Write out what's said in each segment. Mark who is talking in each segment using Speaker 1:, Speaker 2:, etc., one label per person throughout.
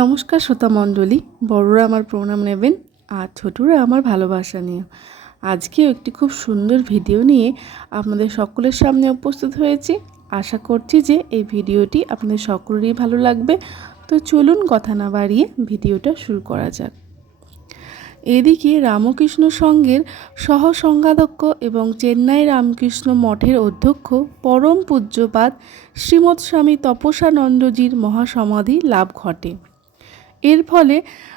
Speaker 1: নমস্কার শ্রোতা মণ্ডলী, বড়রা আমার প্রণাম নেবেন আর ছোটরা আমার ভালোবাসা নিয়ে। আজকেও একটি খুব সুন্দর ভিডিও নিয়ে আপনাদের সকলের সামনে উপস্থিত হয়েছি। আশা করছি যে এই ভিডিওটি আপনাদের সকলেরই ভালো লাগবে। তো চলুন কথা না বাড়িয়ে ভিডিওটা শুরু করা যাক। এদিকে রামকৃষ্ণ সংঘের সহ সংঘাধ্যক্ষ এবং চেন্নাই রামকৃষ্ণ মঠের অধ্যক্ষ পরম পূজ্যপাদ শ্রীমৎ স্বামী তপসানন্দজির মহাসমাধি লাভ ঘটে। এর ফলে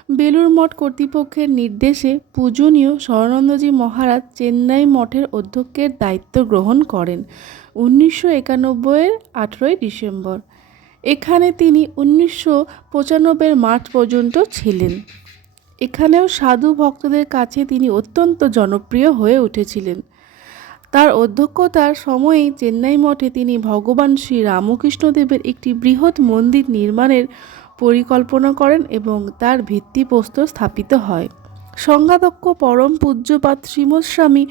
Speaker 1: বেলুর মঠ কর্তৃপক্ষের নির্দেশে পূজনীয় শরণানন্দজি মহারাজ চেন্নাই মঠের অধ্যক্ষের দায়িত্ব গ্রহণ করেন উনিশশো একানব্বইয়ের আঠেরোই ডিসেম্বর। এখানে তিনি উনিশশো পঁচানব্বইয়ের মার্চ পর্যন্ত ছিলেন। এখানেও সাধু ভক্তদের কাছে তিনি অত্যন্ত জনপ্রিয় হয়ে উঠেছিলেন। তার অধ্যক্ষতার সময়েই চেন্নাই মঠে তিনি ভগবান শ্রী রামকৃষ্ণদেবের একটি বৃহৎ মন্দির নির্মাণের পরিকল্পনা করেন এবং তার ভিত্তিপ্রস্তর স্থাপিত হয়। সংঘাধ্যক্ষ পরম পূজ্যপাত শ্রীমৎস্বামী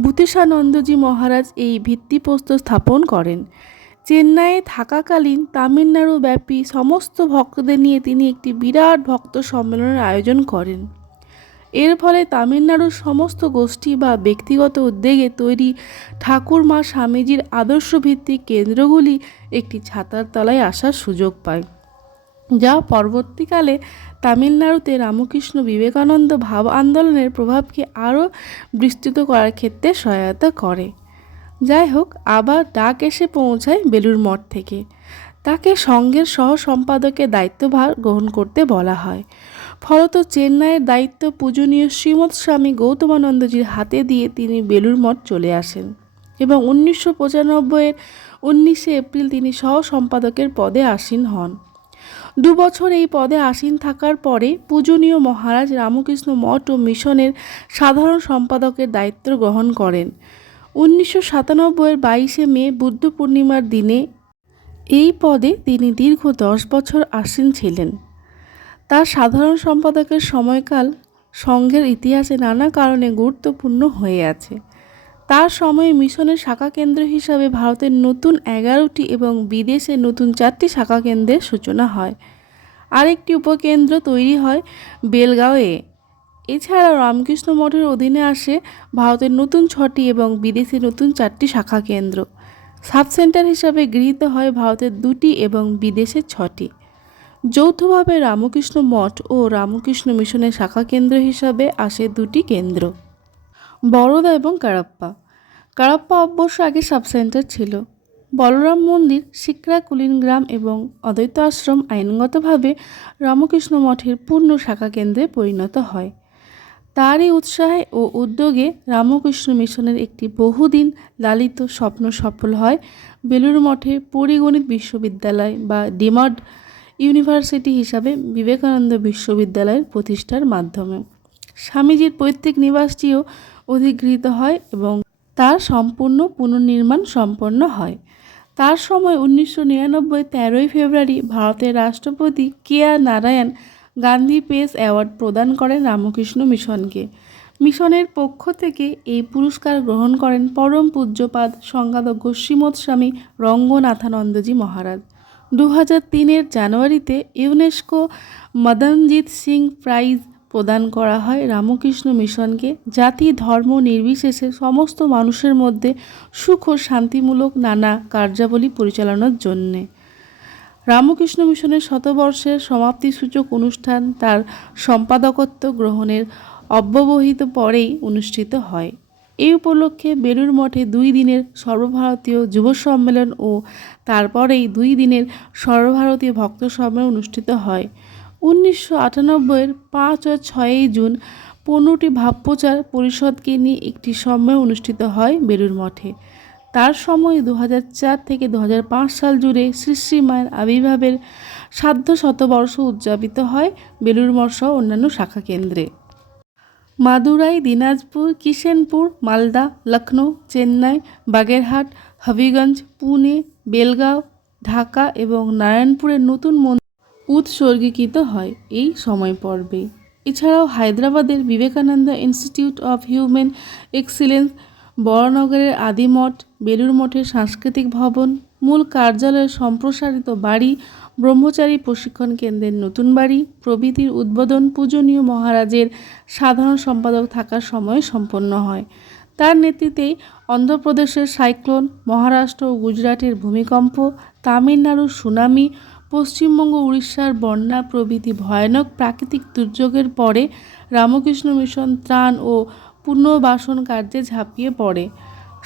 Speaker 1: ভূতেশানন্দজি মহারাজ এই ভিত্তিপ্রস্তর স্থাপন করেন। চেন্নাইয়ে থাকাকালীন তামিলনাড়ু ব্যাপী সমস্ত ভক্তদের নিয়ে তিনি একটি বিরাট ভক্ত সম্মেলনের আয়োজন করেন। এর ফলে তামিলনাড়ুর সমস্ত গোষ্ঠী বা ব্যক্তিগত উদ্যোগে তৈরি ঠাকুর মা স্বামীজির আদর্শভিত্তিক কেন্দ্রগুলি একটি ছাতার তলায় আসার সুযোগ পায়। যা পরবর্তীকালে তামিলনাড়ুতে রামকৃষ্ণ বিবেকানন্দ ভাব আন্দোলনের প্রভাবকে আরও বিস্তৃত করার ক্ষেত্রে সহায়তা করে। যাই হোক, আবার ডাক এসে পৌঁছায় বেলুর মঠ থেকে। তাকে সঙ্ঘের সহ সম্পাদকের দায়িত্বভার গ্রহণ করতে বলা হয়। ফলত চেন্নাইয়ের দায়িত্ব পূজনীয় শ্রীমৎ স্বামী গৌতমানন্দজির হাতে দিয়ে তিনি বেলুর মঠ চলে আসেন এবং উনিশশো পঁচানব্বইয়ের উনিশে এপ্রিল তিনি সহ সম্পাদকের পদে আসীন হন। দু বছর এই পদে আসীন থাকার পরে পূজনীয় মহারাজ রামকৃষ্ণ মঠ ও মিশনের সাধারণ সম্পাদকের দায়িত্ব গ্রহণ করেন। উনিশশো সাতানব্বইয়ের বাইশে মে বুদ্ধ পূর্ণিমার দিনে এই পদে তিনি দীর্ঘ দশ বছর আসীন ছিলেন। তার সাধারণ সম্পাদকের সময়কাল সংঘের ইতিহাসে নানা কারণে গুরুত্বপূর্ণ হয়ে আছে। তার সময়ে মিশনের শাখা কেন্দ্র হিসাবে ভারতের নতুন এগারোটি এবং বিদেশে নতুন চারটি শাখা কেন্দ্রের সূচনা হয়। আরেকটি উপকেন্দ্র তৈরি হয় বেলগাঁওয়ে। এছাড়াও রামকৃষ্ণ মঠের অধীনে আসে ভারতের নতুন ছটি এবং বিদেশে নতুন চারটি শাখা কেন্দ্র। সাব সেন্টার হিসাবে গৃহীত হয় ভারতের দুটি এবং বিদেশে ছটি। যৌথভাবে রামকৃষ্ণ মঠ ও রামকৃষ্ণ মিশনের শাখা কেন্দ্র হিসাবে আসে দুটি কেন্দ্র। বরোদা এবং কারাপ্পা। কারাপ্পা অবশ্য আগে সাব সেন্টার ছিল। বলরাম মন্দির, শিকরা কুলিন গ্রাম এবং অদ্বৈত আশ্রম আইনগতভাবে রামকৃষ্ণ মঠের পূর্ণ শাখা কেন্দ্রে পরিণত হয়। তারই উৎসাহে ও উদ্যোগে রামকৃষ্ণ মিশনের একটি বহুদিন লালিত স্বপ্ন সফল হয় বেলুর মঠে পরিগণিত বিশ্ববিদ্যালয় বা ডিমাড ইউনিভার্সিটি হিসাবে বিবেকানন্দ বিশ্ববিদ্যালয়ের প্রতিষ্ঠার মাধ্যমে। স্বামীজির পৈতৃক নিবাসটিও অধিগৃহীত হয় এবং তার সম্পূর্ণ পুনর্নির্মাণ সম্পন্ন হয়। তার সময় উনিশশো নিরানব্বই তেরোই ফেব্রুয়ারি ভারতের রাষ্ট্রপতি K R Narayan Gandhi peace award প্রদান করেন রামকৃষ্ণ মিশনকে। মিশনের পক্ষ থেকে এই পুরস্কার গ্রহণ করেন পরম পূজ্যপাদ সংঘাতজ্ঞ শ্রীমৎ স্বামী রঙ্গনাথানন্দজি মহারাজ। দু হাজার তিনের জানুয়ারিতে ইউনেস্কো মদনজিৎ সিং প্রাইজ প্রদান করা হয় রামকৃষ্ণ মিশনকে। জাতি, ধর্ম, নির্বিশেষে সমস্ত মানুষের মধ্যে সুখ ও শান্তিমূলক নানা কার্যাবলী পরিচালনার জন্যে। রামকৃষ্ণ মিশনের শতবর্ষের সমাপ্তিসূচক অনুষ্ঠান তার সম্পাদকত্ব গ্রহণের অব্যবহিত পরেই অনুষ্ঠিত হয়। এই উপলক্ষে বেলুর মঠে দুই দিনের সর্বভারতীয় যুব সম্মেলন ও তারপরেই দুই দিনের সর্বভারতীয় ভক্ত সম্মেলন অনুষ্ঠিত হয়। উনিশশো আটানব্বইয়ের পাঁচ ও ছয়ই জুন পনেরোটি ভাবপ্রচার পরিষদকে নিয়ে একটি সম্মেলন অনুষ্ঠিত হয় বেলুর মঠে। তার সময় দু থেকে দু হাজার পাঁচ সাল জুড়ে শ্রী শ্রী মায়ের আবির্ভাবের সাধ্য শতবর্ষ উদযাপিত হয় বেলুর মঠ সহ অন্যান্য শাখা কেন্দ্রে। মাদুরাই, দিনাজপুর, কিষেনপুর, মালদা লখনৌ চেন্নাই, বাগেরহাট, হবিগঞ্জ, পুনে, বেলগাঁও, ঢাকা এবং নারায়ণপুরের নতুন উৎসর্গীকৃত হয় এই সময় পর্বে। এছাড়াও হায়দ্রাবাদের Vivekananda institute of human excellence, বড়নগরের Adimath Belur মঠের সাংস্কৃতিক ভবন, মূল কার্যালয়ের সম্প্রসারিত বাড়ি, ব্রহ্মচারী প্রশিক্ষণ কেন্দ্রের নতুন বাড়ি, প্রভৃতির উদ্বোধন পূজনীয় মহারাজের সাধারণ সম্পাদক থাকার সময় সম্পন্ন হয়। তার নেতৃত্বে অন্ধ্রপ্রদেশের সাইক্লোন, মহারাষ্ট্র ও গুজরাটের ভূমিকম্প, তামিলনাড়ুর সুনামি পশ্চিমবঙ্গ, উড়িষ্যার বন্যা প্রভৃতি ভয়ানক প্রাকৃতিক দুর্যোগের পরে রামকৃষ্ণ মিশন ত্রাণ ও পুনর্বাসন কার্যে ঝাঁপিয়ে পড়ে।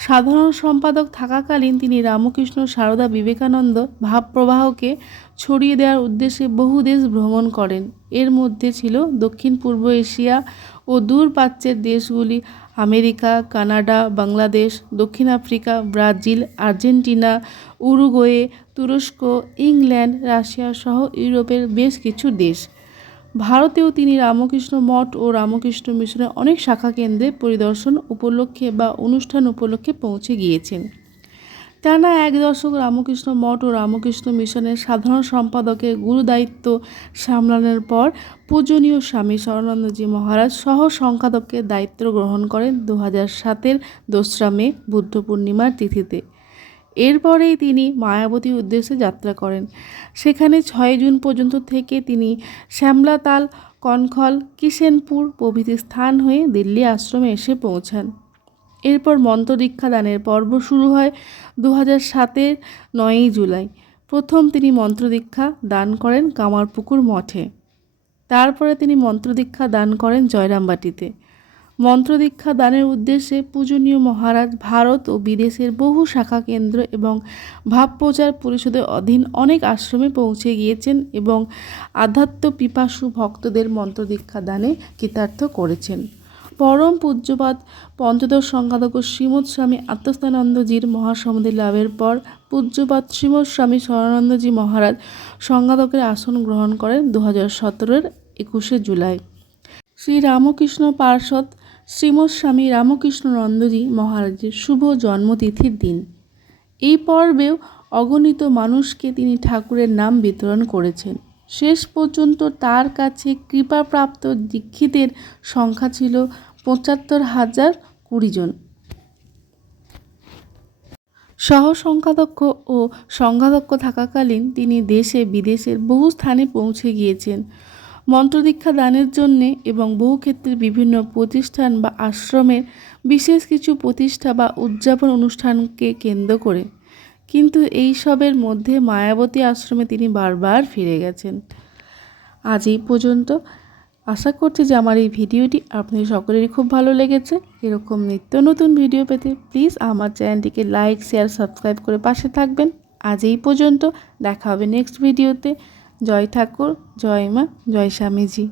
Speaker 1: সাধারণ সম্পাদক থাকাকালীন তিনি রামকৃষ্ণ সারদা বিবেকানন্দ ভাবপ্রবাহকে ছড়িয়ে দেওয়ার উদ্দেশ্যে বহু দেশ ভ্রমণ করেন। এর মধ্যে ছিল দক্ষিণ পূর্ব এশিয়া ও দূর প্রাচ্যের দেশগুলি আমেরিকা, কানাডা, বাংলাদেশ, দক্ষিণ আফ্রিকা, ব্রাজিল, আর্জেন্টিনা, উরুগুয়ে, তুরস্ক, ইংল্যান্ড, রাশিয়া সহ ইউরোপের বেশ কিছু দেশ। ভারতেও তিনি রামকৃষ্ণ মঠ ও রামকৃষ্ণ মিশনের অনেক শাখা কেন্দ্রে পরিদর্শন উপলক্ষে বা অনুষ্ঠান উপলক্ষে পৌঁছে গিয়েছেন। টানা এক দশক রামকৃষ্ণ মঠ ও রামকৃষ্ণ মিশনের সাধারণ সম্পাদকের গুরুদায়িত্ব সামলানোর পর পূজনীয় স্বামী শরণানন্দজি মহারাজ সহ সম্পাদকের দায়িত্ব গ্রহণ করেন দু হাজার সাতের দোসরা মে, বুদ্ধ পূর্ণিমার তিথিতে। এরপরেই তিনি মায়াবতীর উদ্দেশ্যে যাত্রা করেন। সেখানে ছয় জুন পর্যন্ত থেকে তিনি শ্যামলাতাল, কনখল, কিষেনপুর প্রভৃতি স্থান হয়ে দিল্লি আশ্রমে এসে পৌঁছান। এরপর মন্ত্র দীক্ষা দানের পর্ব শুরু হয় দু হাজার সাতের নয়ই জুলাই। প্রথম তিনি মন্ত্র দীক্ষা দান করেন কামারপুকুর মঠে। তারপরে তিনি মন্ত্র দীক্ষা দান করেন জয়রামবাটিতে। মন্ত্র দীক্ষা দানের উদ্দেশ্যে পূজনীয় মহারাজ ভারত ও বিদেশের বহু শাখা কেন্দ্র এবং ভাব প্রচার পরিষদের অধীন অনেক আশ্রমে পৌঁছে গিয়েছেন এবং আধ্যাত্ম পিপাসু ভক্তদের মন্ত্র দীক্ষা দানে কৃতার্থ করেছেন। পরম পূজ্যপাত পঞ্চদশ সংঘাতক শ্রীমৎ স্বামী আত্মস্থানন্দজির মহাসমাধি লাভের পর পূজ্যপাত শ্রীমৎ স্বামী শরণানন্দজি মহারাজ সংঘাতকের আসন গ্রহণ করেন দু হাজার সতেরোর একুশে জুলাই। শ্রী রামকৃষ্ণ পার্ষদ শ্রীমৎ স্বামী রামকৃষ্ণ নন্দজি মহারাজের শুভ জন্মতিথির দিন। এই পর্বেও অগণিত মানুষকে তিনি ঠাকুরের নাম বিতরণ করেছেন। শেষ পর্যন্ত তার কাছে কৃপাপ্রাপ্ত দীক্ষিতের সংখ্যা ছিল পঁচাত্তর হাজার কুড়ি জন। সহ সংখ্যাধ্যক্ষ ও সংখ্যাধ্যক্ষ থাকাকালীন তিনি দেশে বিদেশের বহু স্থানে পৌঁছে গিয়েছেন। মন্ত্রদীক্ষা দানের জন্যে এবং বহু ক্ষেত্রে বিভিন্ন প্রতিষ্ঠান বা আশ্রমের বিশেষ কিছু প্রতিষ্ঠা বা উদযাপন অনুষ্ঠানকে কেন্দ্র করে। কিন্তু এই সবের মধ্যে মায়াবতী আশ্রমে তিনি বারবার ফিরে গেছেন। আজ এই পর্যন্ত। আশা করছি যে আমার এই ভিডিওটি আপনি সকলেরই খুব ভালো লেগেছে। এরকম নিত্য নতুন ভিডিও পেতে প্লিজ আমার চ্যানেলটিকে লাইক, শেয়ার, সাবস্ক্রাইব করে পাশে থাকবেন। আজ এই পর্যন্ত। দেখা হবে নেক্সট ভিডিওতে। জয় ঠাকুর, জয় মা, জয় স্বামীজি।